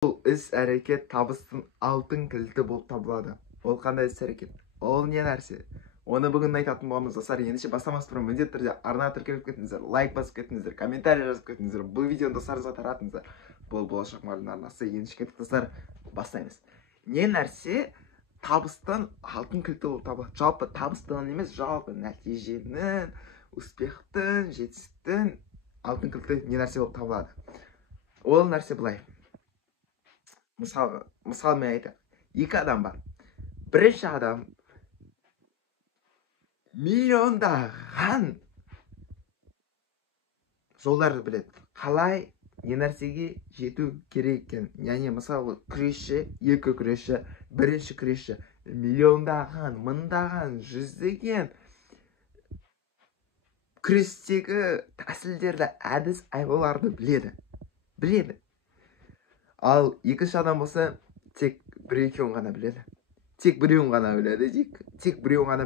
Бұл іс-әрекет табыстың алтын кілті болып табылады. Ол қандай іс-әрекет? Ол не нәрсе? Оны бүгін айтатын боламыз, достар. Ендеше бастамас бұрын міндетті түрде арнаға тіркеліп кетіңіздер, лайк басып кетіңіздер, комментарий жазып кетіңіздер. Бұл видеоны достарыңызға таратыңыздар. Бұл болашақ мұғалімнің арнасы. Ендеше кеттік, достар, бастаймыз. Не нәрсе табыстың алтын кілті болып табылады? Жалпы табыстың емес, жалпы нәтиженің, успехтің, жетістіктің алтын кілті не нәрсе болып табылады? Ол нәрсе былай. Мысал мен айтайын. Екі адам бар. Бірінші адам миллиондаған жолдарды біледі. Қалай не нәрсеге жету керек екен. Яғни мысалы күресші, екі күресші, бірінші күресші миллиондаған, мыңдаған, жүздеген күрестегі тәсілдерді, әдіс айлаларды біледі. Ал екінші адам болса, тек бір-екеуін ғана біледі. Тек біреуін ғана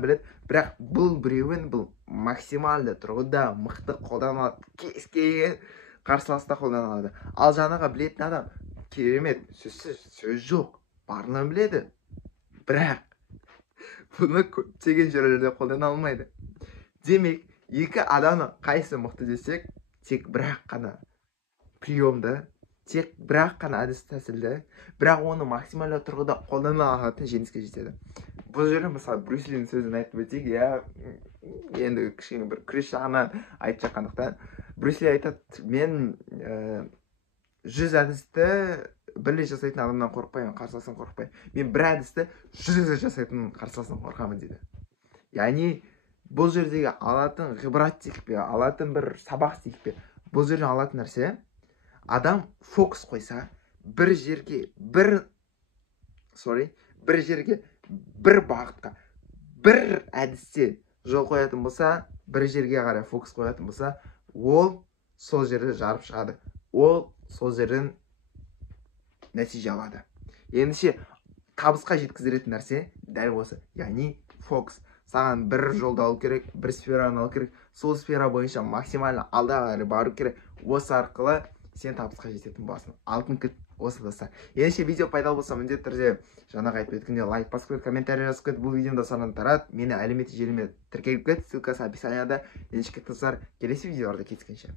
біледі. Бірақ бұл біреуін бұл максималды тұрғыда мықты қолданады. Кез келген қарсыласта қолданады. Ал жаңағы білетін адам керемет, сөз жоқ, барын біледі. Бірақ бұны көптеген жерлерде қолдана алмайды. Демек, екі адамның қайсы мықты десек, тек бірақ қана приемды, тек бірақ қана әдіс тәсілді, бірақ оны максималды тұрғыда қолдана алатын жеңіске жетеді. Бұл жерде мысалы Брюс Лидің сөзін айтып өтейік, енді кішкене бір күрес жағынан айтып жатқандықтан, Брюс Ли айтады, мен 100 әдісті бірлесе жасайтын адамнан қорықпаймын, қарсыластан қорықпаймын. Мен бір әдісті 100 жасайтын қарсыластан қорқамын дейді. Яғни бұл жердегі алатын ғибрат дейік пе, алатын бір сабақ дейік пе, бұл жерде алатын нәрсе, адам фокус қойса, бір жерге, бір бағытқа, бір әдісте жол қоятын болса, бір жерге қарай фокус қоятын болса, ол сол жерде жарып шығады. Ол сол жерден нәтиже алады. Ендеше табысқа жеткізетін нәрсе дәл осы. Яғни фокус. Саған бір жолды алу керек, бір сфераны алу керек. Сол сфера бойынша максимально алда бару керек. Осы арқылы сен табысқа жететін боласың. Алтын кілт осы, достар. Ендеше видео пайдалы болса, міндетті түрде жаңағы айтып өткенде лайк басып кет, комментарий жазып кет. Бұл видеоны достардан тарат. Мені әлеуметтік желіме тіркеліп кет. Ссылкасы описанияда. Ендеше достар, келесі видеоларда кездескенше.